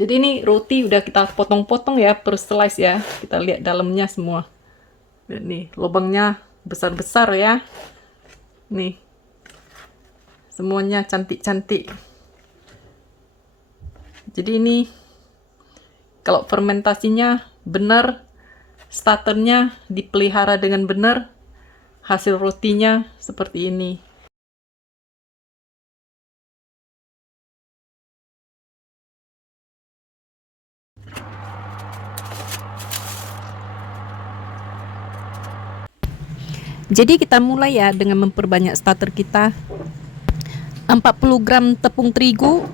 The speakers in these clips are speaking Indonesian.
Jadi ini roti udah kita potong-potong ya per slice ya. Kita lihat dalamnya semua. Dan nih lubangnya besar-besar ya. Nih. Semuanya cantik-cantik. Jadi ini kalau fermentasinya benar, starternya dipelihara dengan benar, hasil rotinya seperti ini. Jadi kita mulai ya dengan memperbanyak starter kita. 40 gram tepung terigu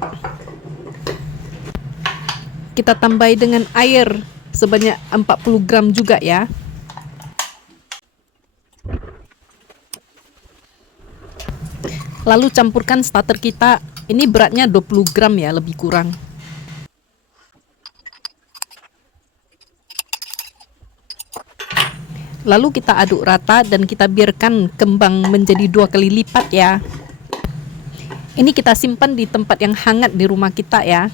kita tambahi dengan air sebanyak 40 gram juga ya. Lalu campurkan starter kita. Ini beratnya 20 gram ya, lebih kurang. Lalu kita aduk rata dan kita biarkan kembang menjadi 2 kali lipat ya. Ini kita simpan di tempat yang hangat di rumah kita ya.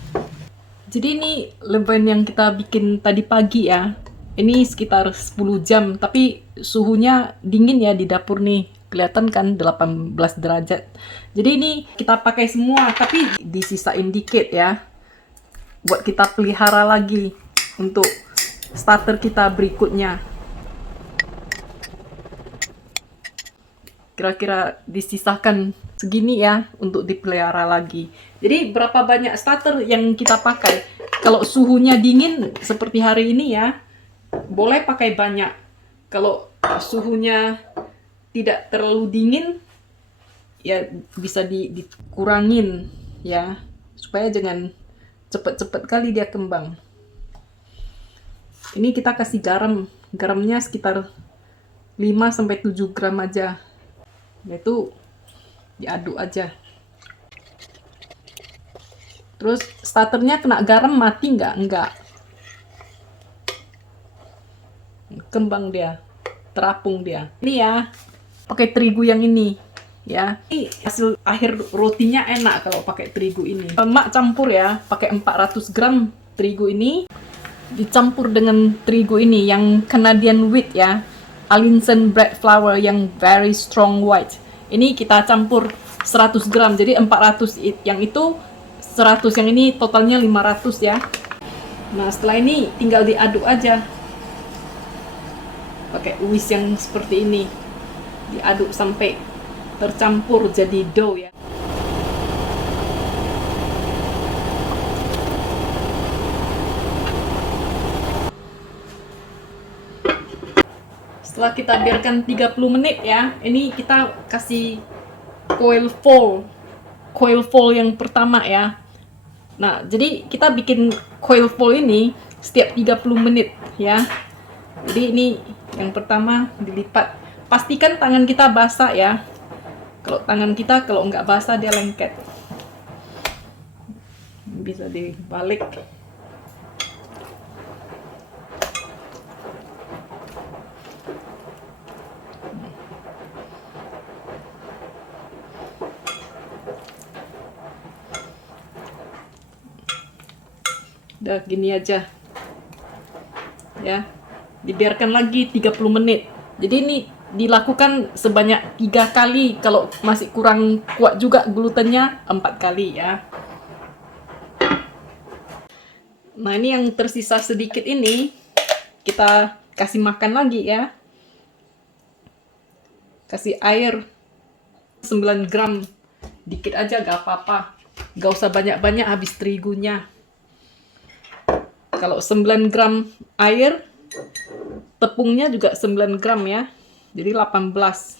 Jadi ini levain yang kita bikin tadi pagi ya. Ini sekitar 10 jam, tapi suhunya dingin ya di dapur nih. Kelihatan kan 18 derajat. Jadi ini kita pakai semua, tapi disisain dikit ya. Buat kita pelihara lagi untuk starter kita berikutnya. Kira-kira disisahkan segini ya untuk dipelihara lagi. Jadi berapa banyak starter yang kita pakai? Kalau suhunya dingin seperti hari ini ya, boleh pakai banyak. Kalau suhunya tidak terlalu dingin, ya bisa dikurangin ya, supaya jangan cepet-cepet kali dia kembang. Ini kita kasih garam. Garamnya sekitar 5-7 gram aja. Yaitu diaduk aja. Terus starternya kena garam mati nggak? Enggak. Kembang dia, terapung dia. Ini ya, pakai terigu yang ini ya. Ini hasil akhir rotinya enak kalau pakai terigu ini. Mak campur ya, pakai 400 gram terigu ini dicampur dengan terigu ini yang Canadian wheat ya. Allinson bread flour yang very strong white. Ini kita campur 100 gram. Jadi 400 yang itu 100, yang ini totalnya 500 ya. Nah, setelah ini tinggal diaduk aja. Pakai uis yang seperti ini. Diaduk sampai tercampur jadi dough ya. Setelah kita biarkan 30 menit ya, ini kita kasih coil foil yang pertama ya. Nah, jadi kita bikin coil foil ini setiap 30 menit ya. Jadi ini yang pertama dilipat. Pastikan tangan kita basah ya. Kalau tangan kita kalau nggak basah dia lengket. Bisa dibalik. Udah gini aja ya, dibiarkan lagi 30 menit. Jadi ini dilakukan sebanyak 3 kali. Kalau masih kurang kuat juga glutennya, 4 kali ya. Nah, ini yang tersisa sedikit ini kita kasih makan lagi ya. Kasih air 9 gram, dikit aja gak apa-apa, gak usah banyak-banyak habis terigunya. Kalau 9 gram air, tepungnya juga 9 gram ya. Jadi 18.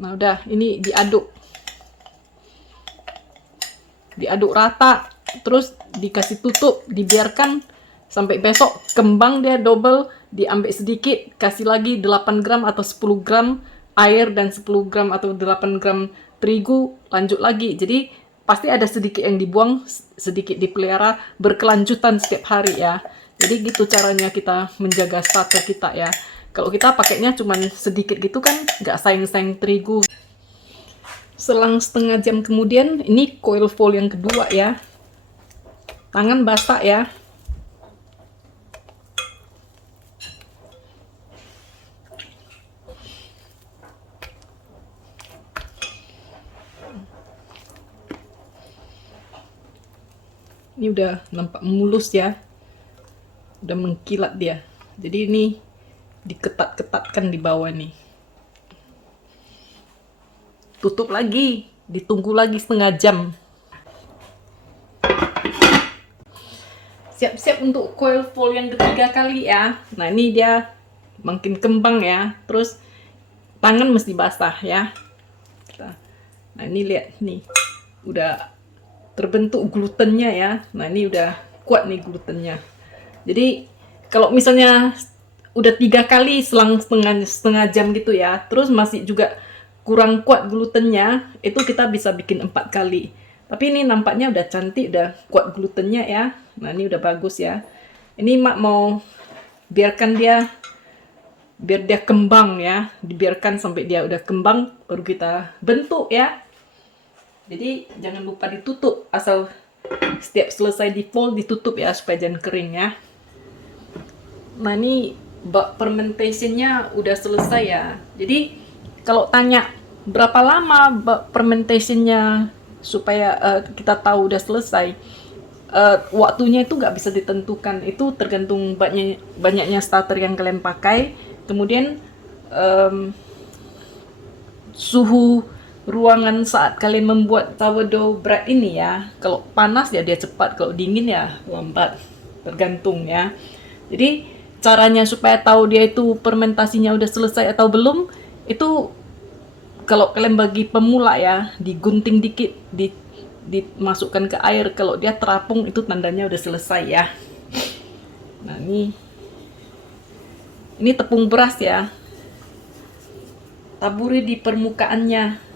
Nah, udah, ini diaduk. Diaduk rata, terus dikasih tutup, dibiarkan sampai besok kembang dia double. Diambil sedikit, kasih lagi 8 gram atau 10 gram air dan 10 gram atau 8 gram terigu, lanjut lagi. Jadi pasti ada sedikit yang dibuang, sedikit dipelihara, berkelanjutan setiap hari ya. Jadi gitu caranya kita menjaga starter kita ya. Kalau kita pakainya cuman sedikit gitu kan, nggak sayang-sayang terigu. Selang setengah jam kemudian, ini coil foil yang kedua ya. Tangan basah ya. Ini udah nampak mulus ya. Udah mengkilat dia. Jadi ini diketat-ketatkan di bawah nih. Tutup lagi, ditunggu lagi setengah jam. Siap-siap untuk coil foil yang ketiga kali ya. Nah ini dia makin kembang ya. Terus tangan mesti basah ya. Nah ini lihat nih, udah terbentuk glutennya ya. Nah ini udah kuat nih glutennya. Jadi kalau misalnya udah 3 kali selang setengah jam gitu ya, terus masih juga kurang kuat glutennya, itu kita bisa bikin 4 kali. Tapi ini nampaknya udah cantik, udah kuat glutennya ya. Nah ini udah bagus ya. Ini Mak mau biarkan dia, biar dia kembang ya. Dibiarkan sampai dia udah kembang, baru kita bentuk ya. Jadi jangan lupa ditutup, asal setiap selesai di fold ditutup ya, supaya jangan kering ya. Nah ini bak fermentationnya udah selesai ya. Jadi kalau tanya berapa lama bak fermentationnya supaya kita tahu udah selesai, waktunya itu nggak bisa ditentukan. Itu tergantung banyaknya starter yang kalian pakai, kemudian suhu ruangan saat kalian membuat sourdough bread ini ya. Kalau panas ya dia cepat, kalau dingin ya lambat, tergantung ya. Jadi caranya supaya tahu dia itu fermentasinya udah selesai atau belum, itu kalau kalian bagi pemula ya, digunting dikit, dimasukkan ke air. Kalau dia terapung itu tandanya udah selesai ya. Nah ini tepung beras ya, taburi di permukaannya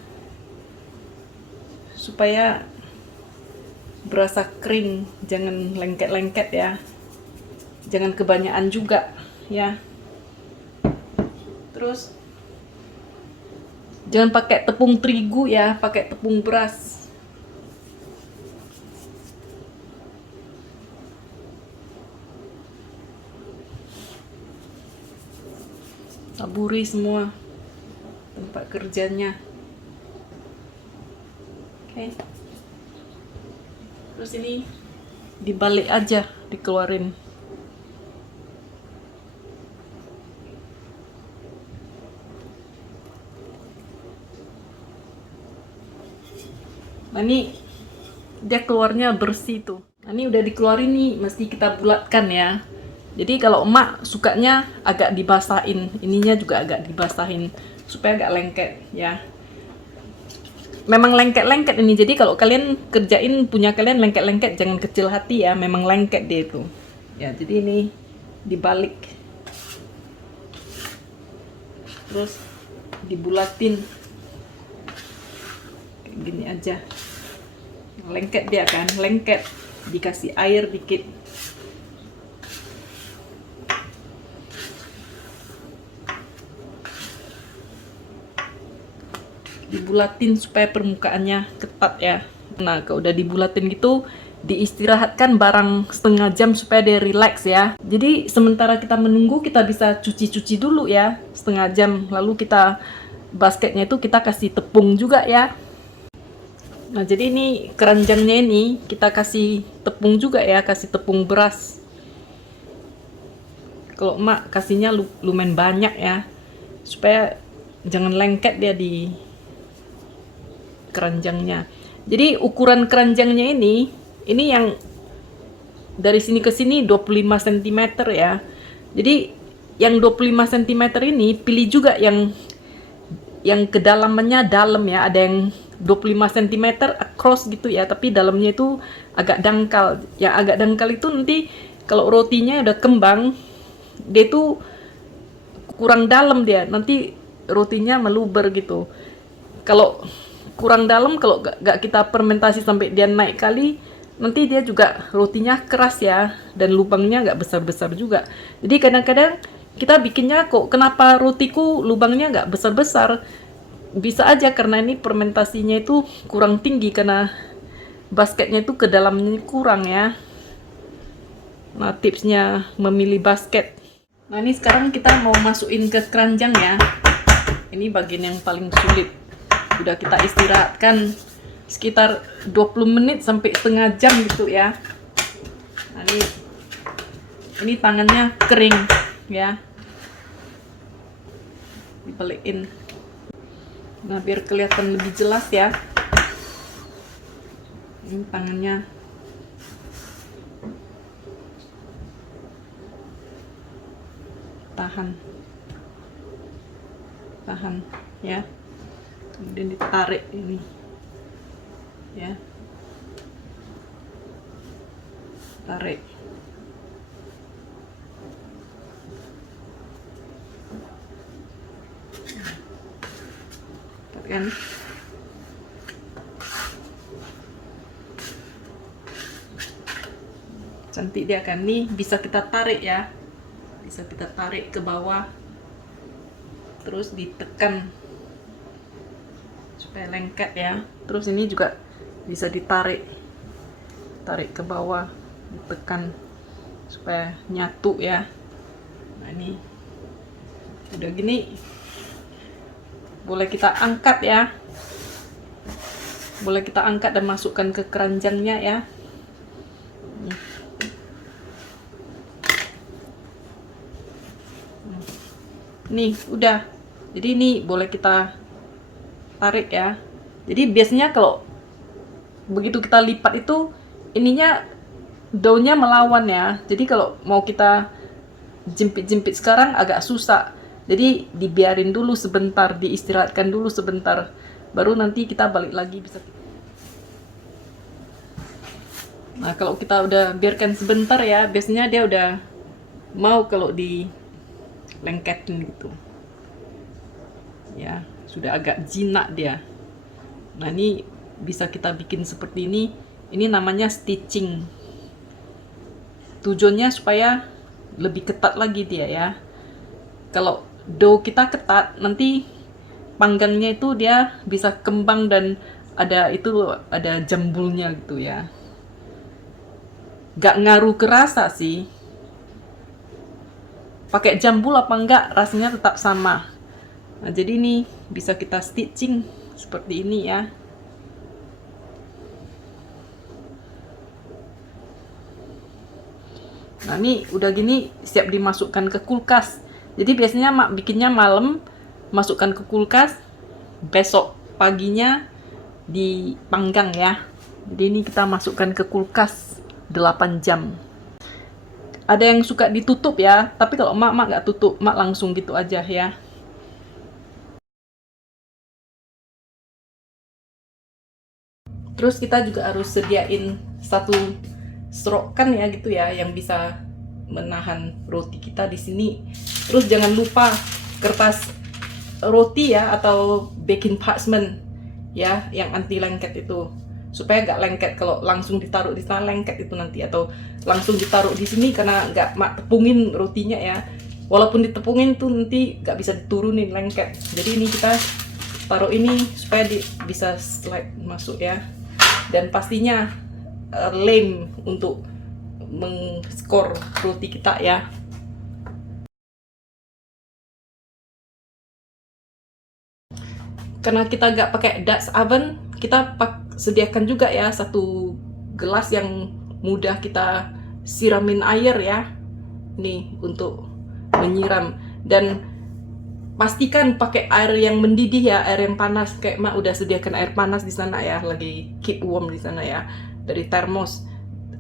supaya berasa kering, jangan lengket-lengket ya, jangan kebanyakan juga ya. Terus jangan pakai tepung terigu ya, pakai tepung beras. Taburi semua tempat kerjanya. Oke. Terus ini dibalik aja, dikeluarin. Nah ini dia keluarnya bersih tuh. Nah ini udah dikeluarin nih, mesti kita bulatkan ya. Jadi kalau emak sukanya agak dibasahin, ininya juga agak dibasahin supaya agak lengket ya. Memang lengket-lengket ini, jadi kalau kalian kerjain punya kalian lengket-lengket, jangan kecil hati ya, memang lengket dia itu ya. Jadi ini dibalik, terus dibulatin kayak gini aja. Lengket dia kan, lengket, dikasih air dikit. Dibulatin supaya permukaannya ketat ya. Nah kalau udah dibulatin gitu, diistirahatkan barang setengah jam supaya dia relax ya. Jadi sementara kita menunggu, kita bisa cuci-cuci dulu ya setengah jam. Lalu kita basketnya itu kita kasih tepung juga ya. Nah jadi ini keranjangnya ini kita kasih tepung juga ya, kasih tepung beras. Kalau emak kasihnya lumayan banyak ya, supaya jangan lengket dia di keranjangnya. Jadi ukuran keranjangnya ini yang dari sini ke sini 25 cm ya. Jadi yang 25 cm ini pilih juga yang kedalamannya dalam ya. Ada yang 25 cm across gitu ya, tapi dalamnya itu agak dangkal. Yang agak dangkal itu nanti kalau rotinya udah kembang, dia itu kurang dalam dia, nanti rotinya meluber gitu. Kalau kurang dalam, kalau gak kita fermentasi sampai dia naik kali, nanti dia juga rotinya keras ya, dan lubangnya gak besar-besar juga. Jadi kadang-kadang Kita bikinnya kok, kenapa rotiku lubangnya nggak besar-besar? Bisa aja karena ini fermentasinya itu kurang tinggi, karena basketnya itu ke dalamnya kurang ya. Nah, tipsnya memilih basket. Nah, ini sekarang kita mau masukin ke keranjang ya. Ini bagian yang paling sulit. Udah kita istirahatkan sekitar 20 menit sampai setengah jam gitu ya. Nah, ini tangannya kering ya. Dibalikin. Nah, biar kelihatan lebih jelas ya. Ini tangannya. Tahan ya, kemudian ditarik ini ya, tarik. Kan cantik dia kan, nih bisa kita tarik ya, bisa kita tarik ke bawah terus ditekan supaya lengket ya. Terus ini juga bisa tarik ke bawah, ditekan supaya nyatu ya. Nah, ini udah gini boleh kita angkat ya, boleh kita angkat dan masukkan ke keranjangnya ya. Nih udah, jadi ini boleh kita tarik ya. Jadi biasanya kalau begitu kita lipat itu ininya daunnya melawan ya. Jadi kalau mau kita jepit-jepit sekarang agak susah. Jadi dibiarin dulu sebentar, diistirahatkan dulu sebentar, baru nanti kita balik lagi bisa. Nah, kalau kita udah biarkan sebentar ya, biasanya dia udah mau kalau dilengketin gitu. Ya, sudah agak jinak dia. Nah, ini bisa kita bikin seperti ini. Ini namanya stitching. Tujuannya supaya lebih ketat lagi dia ya. Kalau dough kita ketat, nanti panggangnya itu dia bisa kembang dan ada jambulnya gitu ya. Gak ngaruh ke rasa sih. Pakai jambul apa enggak, rasanya tetap sama. Nah, jadi ini bisa kita stitching seperti ini ya. Nah, ini udah gini siap dimasukkan ke kulkas. Jadi biasanya mak bikinnya malam, masukkan ke kulkas, besok paginya dipanggang ya. Jadi ini kita masukkan ke kulkas 8 jam. Ada yang suka ditutup ya, tapi kalau mak nggak tutup, mak langsung gitu aja ya. Terus kita juga harus sediain satu serokan ya gitu ya, yang bisa menahan roti kita di sini. Terus jangan lupa kertas roti ya, atau baking parchment ya, yang anti lengket itu, supaya nggak lengket kalau langsung ditaruh di sana, lengket itu nanti. Atau langsung ditaruh di sini karena nggak mak tepungin rotinya ya, walaupun ditepungin tuh nanti nggak bisa diturunin, lengket. Jadi ini kita taruh ini supaya bisa slide masuk ya. Dan pastinya lem untuk mengskor roti kita ya. Karena kita nggak pakai Dutch oven, kita sediakan juga ya satu gelas yang mudah kita siramin air ya. Ini untuk menyiram, dan pastikan pakai air yang mendidih ya, air yang panas. Kayak mak udah sediakan air panas di sana ya, lagi keep warm di sana ya, dari termos,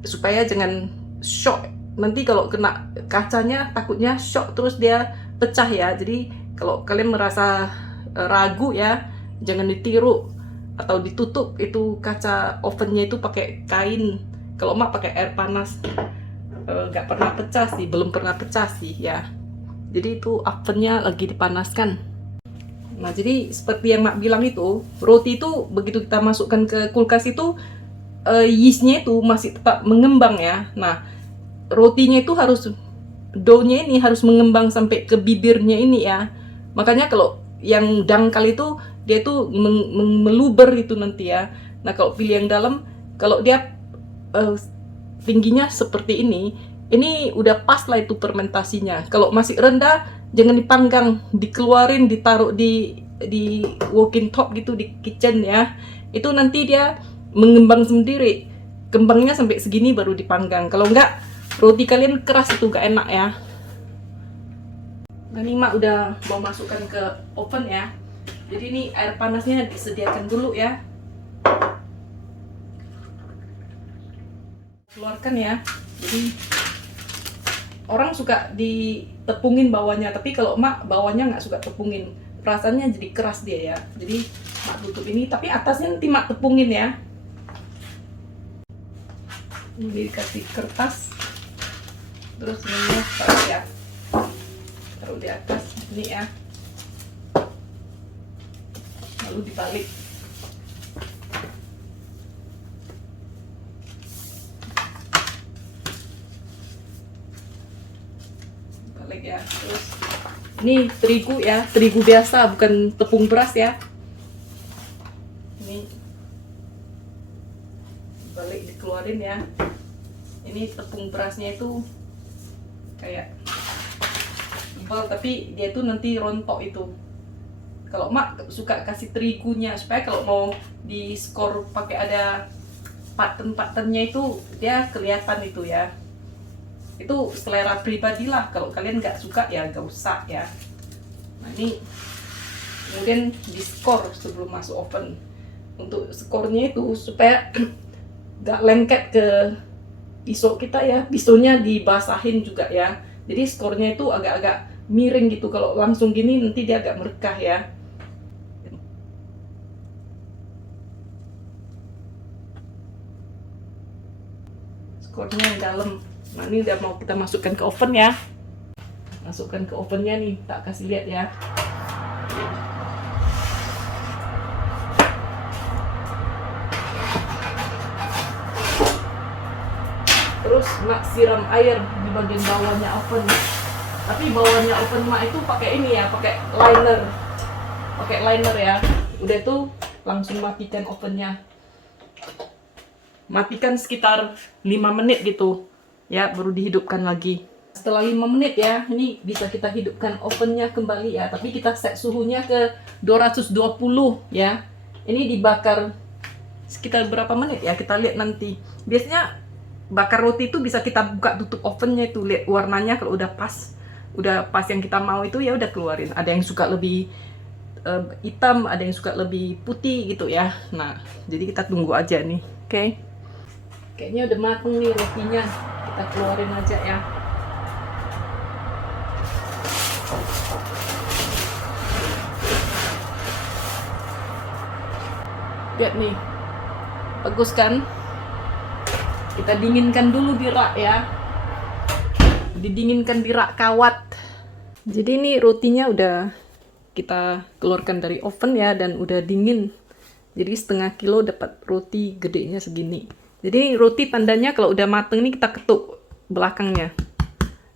supaya jangan shock. Nanti kalau kena kacanya takutnya shock terus dia pecah ya. Jadi kalau kalian merasa ragu ya, jangan ditiru atau ditutup itu kaca ovennya itu pakai kain. Kalau mak pakai air panas, nggak pernah pecah sih, belum pernah pecah sih ya. Jadi itu ovennya lagi dipanaskan. Nah, jadi seperti yang mak bilang itu, roti itu begitu kita masukkan ke kulkas itu, yeastnya itu masih tetap mengembang ya. Nah, rotinya itu harus doughnya ini harus mengembang sampai ke bibirnya ini ya. Makanya kalau yang dangkal itu dia tuh meluber itu nanti ya. Nah kalau pilih yang dalam, kalau dia tingginya seperti ini udah pas lah itu fermentasinya. Kalau masih rendah, jangan dipanggang, dikeluarin, ditaruh di walk-in top gitu di kitchen ya. Itu nanti dia mengembang sendiri. Kembangnya sampai segini baru dipanggang. Kalau enggak, roti kalian keras itu gak enak ya. Nah ini Mak udah mau masukkan ke oven ya. Jadi ini air panasnya disediakan dulu ya. Keluarkan ya. Jadi orang suka ditepungin bawahnya, tapi kalau Mak bawahnya nggak suka tepungin, rasanya jadi keras dia ya. Jadi Mak tutup ini, tapi atasnya nanti Mak tepungin ya. Ini dikasih kertas, terus ini taruh di atas ini ya, lalu dibalik. Ya, terus ini terigu ya, terigu biasa bukan tepung beras ya. Ini balik dikeluarin ya. Ini tepung berasnya itu kayak tebal, tapi dia tuh nanti rontok itu. Kalau Mak suka kasih terigunya supaya kalau mau di skor pakai ada paten-patennya itu dia kelihatan itu ya. Itu selera pribadi lah, kalau kalian nggak suka ya nggak usah ya. Nah ini kemudian di skor sebelum masuk oven. Untuk skornya itu supaya nggak lengket ke pisau kita ya, pisaunya dibasahin juga ya. Jadi skornya itu agak-agak miring gitu, kalau langsung gini nanti dia agak merekah ya. Skornya yang dalam. Nah ini udah mau kita masukkan ke oven ya. Masukkan ke ovennya nih, tak kasih lihat ya. Terus Mak siram air di bagian bawahnya oven. Tapi bawahnya oven Mak itu pakai ini ya, pakai liner. Pakai liner ya. Udah tuh langsung matikan ovennya. Matikan sekitar 5 menit gitu. Ya, baru dihidupkan lagi. Setelah 5 menit ya, ini bisa kita hidupkan ovennya kembali ya. Tapi kita set suhunya ke 220 ya. Ini dibakar sekitar berapa menit ya, kita lihat nanti. Biasanya bakar roti itu bisa kita buka tutup ovennya itu, lihat warnanya kalau udah pas yang kita mau itu ya udah keluarin. Ada yang suka lebih hitam, ada yang suka lebih putih gitu ya. Nah, jadi kita tunggu aja nih, oke? Kayaknya udah mateng nih rotinya. Kita keluarin aja ya. Lihat nih, bagus kan? Kita dinginkan dulu di rak ya. Didinginkan di rak kawat. Jadi ini rotinya udah kita keluarkan dari oven ya, dan udah dingin. Jadi setengah kilo dapat roti gedenya segini. Jadi roti tandanya kalau udah mateng nih kita ketuk belakangnya.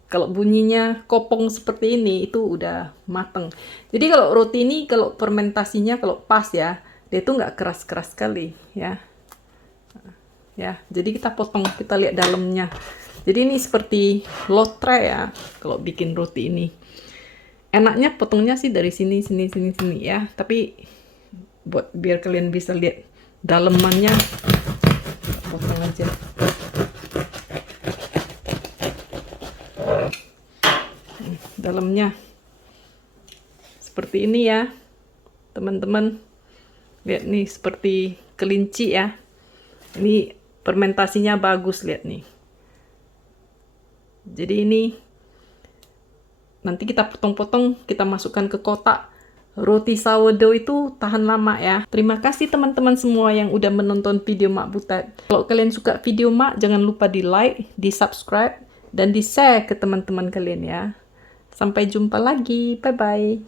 Kalau bunyinya kopong seperti ini itu udah mateng. Jadi kalau roti ini kalau fermentasinya kalau pas ya, dia itu nggak keras-keras sekali ya. Ya, jadi kita potong, kita lihat dalamnya. Jadi ini seperti lotre ya kalau bikin roti ini. Enaknya potongnya sih dari sini ya. Tapi buat biar kalian bisa lihat dalemannya, potong aja. Dalamnya seperti ini ya teman-teman. Lihat nih seperti kelinci ya. Ini fermentasinya bagus, lihat nih. Jadi ini nanti kita potong-potong, kita masukkan ke kotak. Roti sourdough itu tahan lama ya. Terima kasih teman-teman semua yang udah menonton video Mak Butet. Kalau kalian suka video Mak, jangan lupa di like, di subscribe, dan di share ke teman-teman kalian ya. Sampai jumpa lagi. Bye-bye.